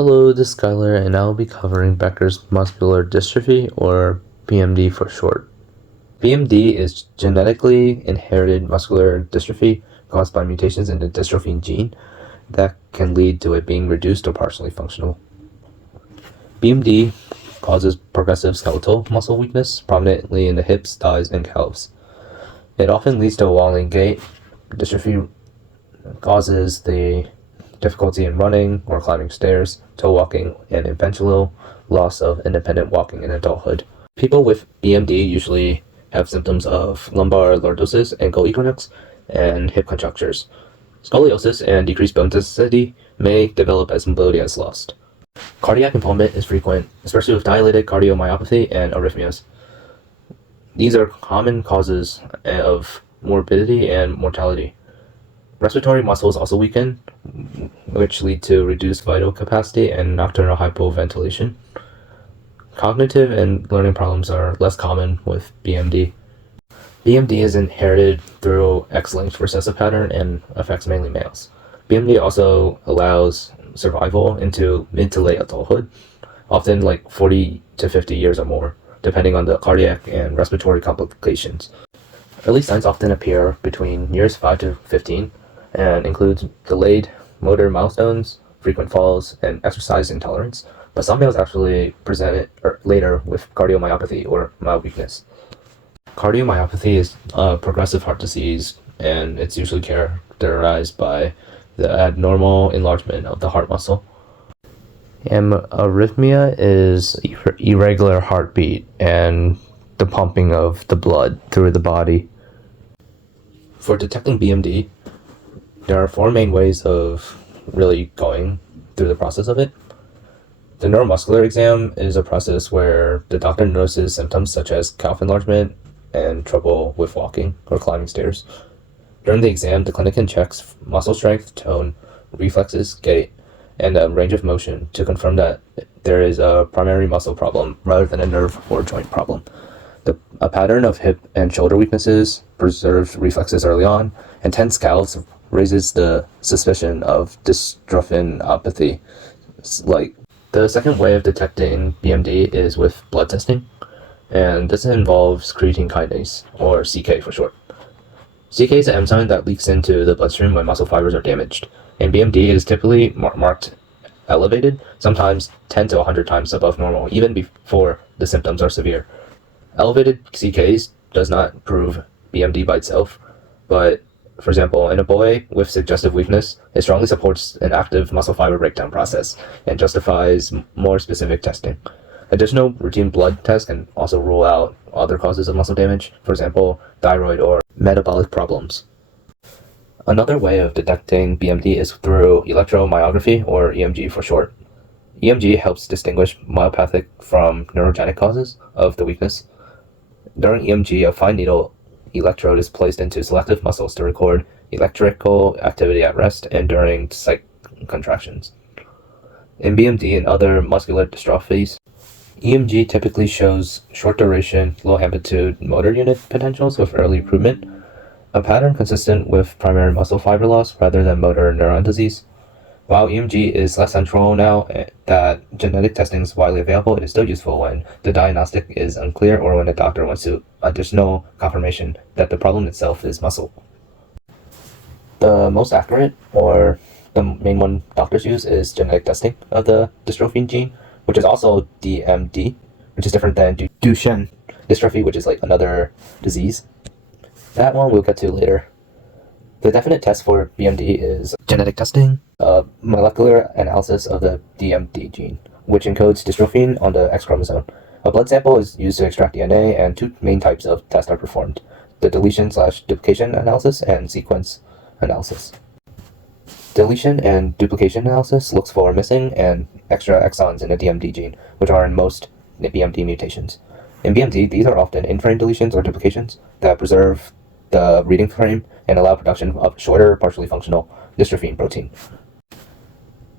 Hello, this is Skylar, and I'll be covering Becker's muscular dystrophy, or BMD for short. BMD is genetically inherited muscular dystrophy caused by mutations in the dystrophin gene that can lead to it being reduced or partially functional. BMD causes progressive skeletal muscle weakness, prominently in the hips, thighs, and calves. It often leads to a wobbling gait. Dystrophy causes the difficulty in running or climbing stairs, toe walking, and eventual loss of independent walking in adulthood. People with BMD usually have symptoms of lumbar lordosis, ankle equinox, and hip contractures. Scoliosis and decreased bone density may develop as mobility is lost. Cardiac impairment is frequent, especially with dilated cardiomyopathy and arrhythmias. These are common causes of morbidity and mortality. Respiratory muscles also weaken, which lead to reduced vital capacity and nocturnal hypoventilation. Cognitive and learning problems are less common with BMD. BMD is inherited through X-linked recessive pattern and affects mainly males. BMD also allows survival into mid to late adulthood, often like 40 to 50 years or more, depending on the cardiac and respiratory complications. Early signs often appear between years 5 to 15 and includes delayed motor milestones, frequent falls, and exercise intolerance, but some males actually present it later with cardiomyopathy or mild weakness. Cardiomyopathy is a progressive heart disease, and it's usually characterized by the abnormal enlargement of the heart muscle. And arrhythmia is irregular heartbeat and the pumping of the blood through the body. For detecting BMD, there are four main ways of really going through the process of it. The neuromuscular exam is a process where the doctor notices symptoms such as calf enlargement and trouble with walking or climbing stairs. During the exam, the clinician checks muscle strength, tone, reflexes, gait, and range of motion to confirm that there is a primary muscle problem rather than a nerve or joint problem. A pattern of hip and shoulder weaknesses, preserved reflexes early on, and tense calves raises the suspicion of dystrophinopathy. The second way of detecting BMD is with blood testing, and this involves creatine kinase, or CK for short. CK is an enzyme that leaks into the bloodstream when muscle fibers are damaged, and BMD is typically marked elevated, sometimes 10 to 100 times above normal, even before the symptoms are severe. Elevated CKs does not prove BMD by itself, but for example, in a boy with suggestive weakness, it strongly supports an active muscle fiber breakdown process and justifies more specific testing. Additional routine blood tests can also rule out other causes of muscle damage, for example, thyroid or metabolic problems. Another way of detecting BMD is through electromyography, or EMG for short. EMG helps distinguish myopathic from neurogenic causes of the weakness. During EMG, a fine needle electrode is placed into selective muscles to record electrical activity at rest and during site contractions. In BMD and other muscular dystrophies, EMG typically shows short duration, low amplitude motor unit potentials with early improvement, a pattern consistent with primary muscle fiber loss rather than motor neuron disease. While EMG is less central now that genetic testing is widely available, it is still useful when the diagnostic is unclear or when the doctor wants additional confirmation that the problem itself is muscle. The most accurate, or the main one doctors use, is genetic testing of the dystrophin gene, which is also DMD, which is different than Duchenne dystrophy, which is like another disease. That one we'll get to later. The definite test for BMD is genetic testing, molecular analysis of the DMD gene, which encodes dystrophin on the X chromosome. A blood sample is used to extract DNA, and two main types of tests are performed: the deletion/duplication analysis and sequence analysis. Deletion and duplication analysis looks for missing and extra exons in the DMD gene, which are in most BMD mutations. In BMD, these are often in-frame deletions or duplications that preserve the reading frame and allow production of shorter, partially functional dystrophin protein.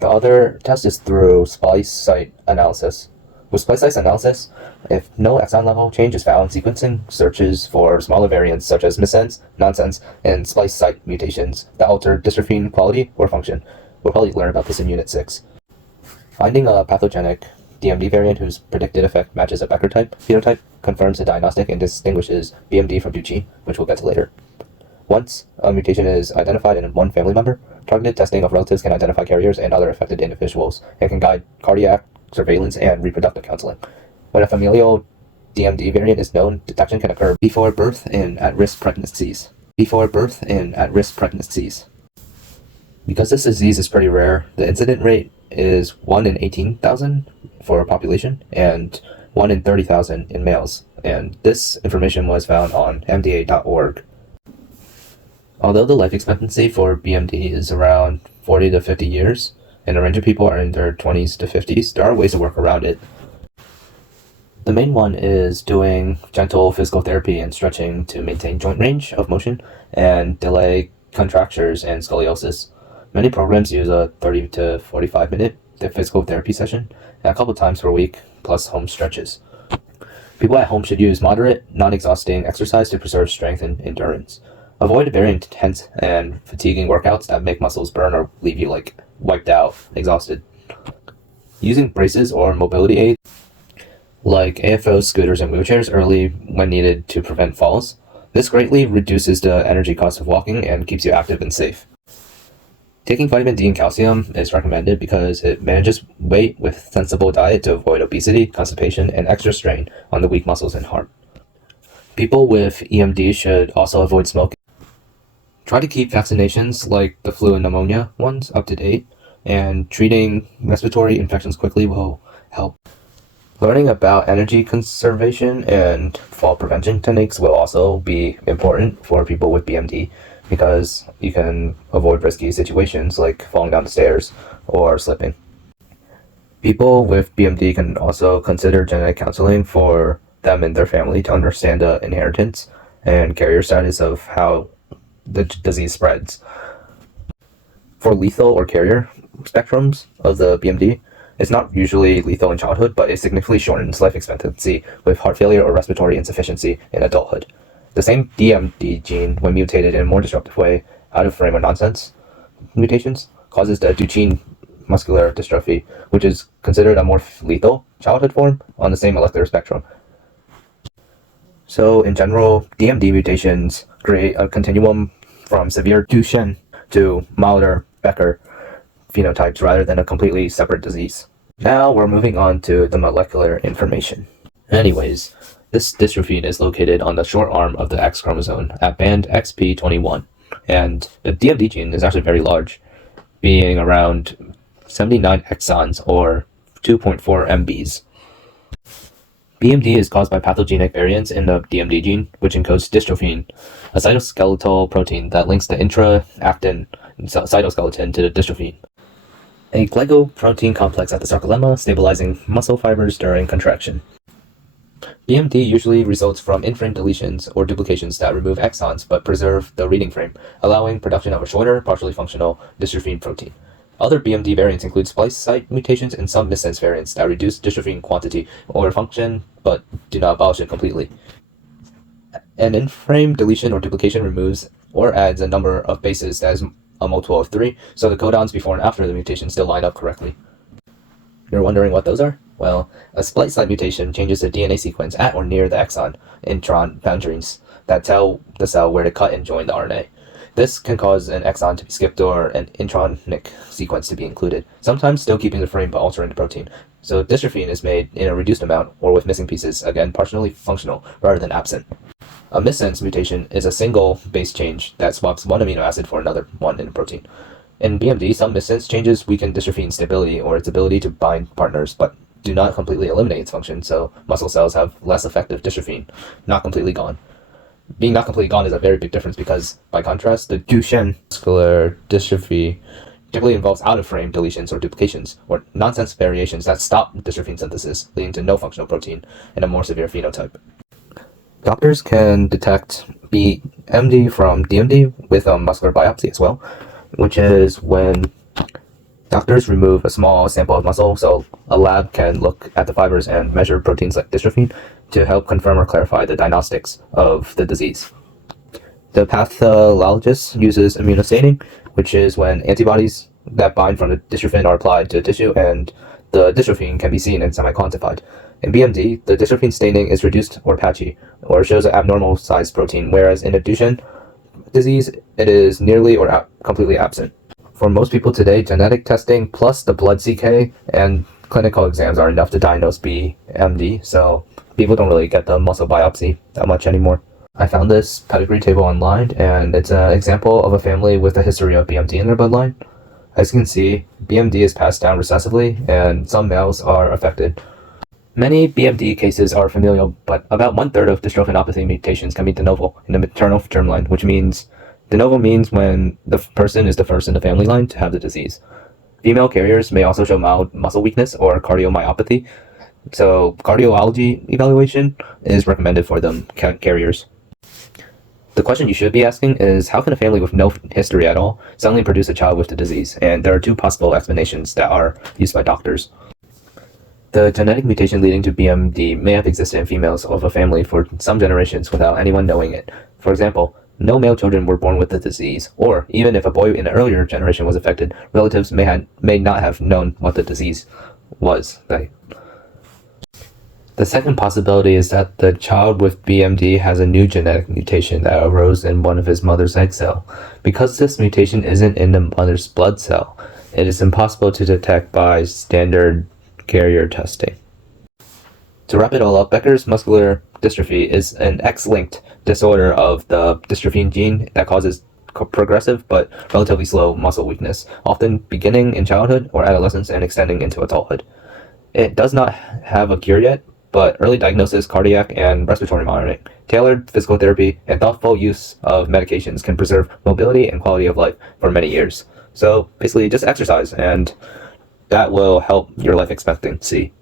The other test is through splice site analysis. With splice site analysis, if no exon level change is found, sequencing searches for smaller variants such as missense, nonsense, and splice site mutations that alter dystrophin quality or function. We'll probably learn about this in Unit 6. Finding a pathogenic DMD variant whose predicted effect matches a Becker type phenotype confirms the diagnostic and distinguishes BMD from Duchenne, which we'll get to later. Once a mutation is identified in one family member, targeted testing of relatives can identify carriers and other affected individuals and can guide cardiac surveillance and reproductive counseling. When a familial DMD variant is known, detection can occur before birth in at-risk pregnancies. Because this disease is pretty rare, the incident rate is 1 in 18,000 for a population and 1 in 30,000 in males, and this information was found on mda.org. Although the life expectancy for BMD is around 40 to 50 years, and a range of people are in their 20s to 50s, there are ways to work around it. The main one is doing gentle physical therapy and stretching to maintain joint range of motion and delay contractures and scoliosis. Many programs use a 30 to 45 minute physical therapy session and a couple times per week, plus home stretches. People at home should use moderate, non-exhausting exercise to preserve strength and endurance. Avoid very intense and fatiguing workouts that make muscles burn or leave you wiped out, exhausted. Using braces or mobility aids like AFOs, scooters, and wheelchairs early when needed to prevent falls. This greatly reduces the energy cost of walking and keeps you active and safe. Taking vitamin D and calcium is recommended because it manages weight with sensible diet to avoid obesity, constipation, and extra strain on the weak muscles and heart. People with EMD should also avoid smoking. Try to keep vaccinations like the flu and pneumonia ones up to date, and treating respiratory infections quickly will help. Learning about energy conservation and fall prevention techniques will also be important for people with BMD because you can avoid risky situations like falling down the stairs or slipping. People with BMD can also consider genetic counseling for them and their family to understand the inheritance and carrier status of how the disease spreads. For lethal or carrier spectrums of the BMD, it's not usually lethal in childhood, but it significantly shortens life expectancy with heart failure or respiratory insufficiency in adulthood. The same DMD gene, when mutated in a more disruptive way, out of frame or nonsense mutations, causes the Duchenne muscular dystrophy, which is considered a more lethal childhood form on the same molecular spectrum. So, in general, DMD mutations create a continuum from severe Duchenne to milder Becker phenotypes rather than a completely separate disease. Now we're moving on to the molecular information. Anyways, this dystrophy is located on the short arm of the X chromosome at band XP21, and the DMD gene is actually very large, being around 79 exons or 2.4 MBs. BMD is caused by pathogenic variants in the DMD gene, which encodes dystrophin, a cytoskeletal protein that links the intra-actin cytoskeleton to the dystrophin, a glycoprotein complex at the sarcolemma, stabilizing muscle fibers during contraction. BMD usually results from in-frame deletions or duplications that remove exons but preserve the reading frame, allowing production of a shorter, partially functional dystrophin protein. Other BMD variants include splice site mutations and some missense variants that reduce dystrophin quantity or function but do not abolish it completely. An in-frame deletion or duplication removes or adds a number of bases that is a multiple of 3, so the codons before and after the mutation still line up correctly. You're wondering what those are? Well, a splice site mutation changes the DNA sequence at or near the exon intron boundaries that tell the cell where to cut and join the RNA. This can cause an exon to be skipped or an intronic sequence to be included, sometimes still keeping the frame but altering the protein. So dystrophin is made in a reduced amount or with missing pieces, again partially functional rather than absent. A missense mutation is a single base change that swaps one amino acid for another one in a protein. In BMD, some missense changes weaken dystrophin stability or its ability to bind partners, but do not completely eliminate its function, so muscle cells have less effective dystrophin, not completely gone. Being not completely gone is a very big difference because, by contrast, the Duchenne muscular dystrophy typically involves out-of-frame deletions or duplications, or nonsense variations that stop dystrophin synthesis, leading to no functional protein and a more severe phenotype. Doctors can detect BMD from DMD with a muscular biopsy as well, which is when doctors remove a small sample of muscle so a lab can look at the fibers and measure proteins like dystrophin to help confirm or clarify the diagnostics of the disease. The pathologist uses immunostaining, which is when antibodies that bind from the dystrophin are applied to tissue and the dystrophy can be seen and semi-quantified. In BMD, the dystrophy staining is reduced or patchy, or shows an abnormal sized protein, whereas in a Duchenne disease, it is nearly or completely absent. For most people today, genetic testing plus the blood CK and clinical exams are enough to diagnose BMD, so people don't really get the muscle biopsy that much anymore. I found this pedigree table online, and it's an example of a family with a history of BMD in their bloodline. As you can see, BMD is passed down recessively, and some males are affected. Many BMD cases are familial, but about 1/3 of dystrophinopathy mutations can be de novo in the maternal germline, which means de novo means when the person is the first in the family line to have the disease. Female carriers may also show mild muscle weakness or cardiomyopathy, so cardiology evaluation is recommended for them carriers. The question you should be asking is, how can a family with no history at all suddenly produce a child with the disease? And there are two possible explanations that are used by doctors. The genetic mutation leading to BMD may have existed in females of a family for some generations without anyone knowing it. For example, no male children were born with the disease, or even if a boy in an earlier generation was affected, relatives may not have known what the disease was. The second possibility is that the child with BMD has a new genetic mutation that arose in one of his mother's egg cell. Because this mutation isn't in the mother's blood cell, it is impossible to detect by standard carrier testing. To wrap it all up, Becker's muscular dystrophy is an X-linked disorder of the dystrophin gene that causes progressive but relatively slow muscle weakness, often beginning in childhood or adolescence and extending into adulthood. It does not have a cure yet, but early diagnosis, cardiac and respiratory monitoring, tailored physical therapy, and thoughtful use of medications can preserve mobility and quality of life for many years. So basically just exercise, and that will help your life expectancy.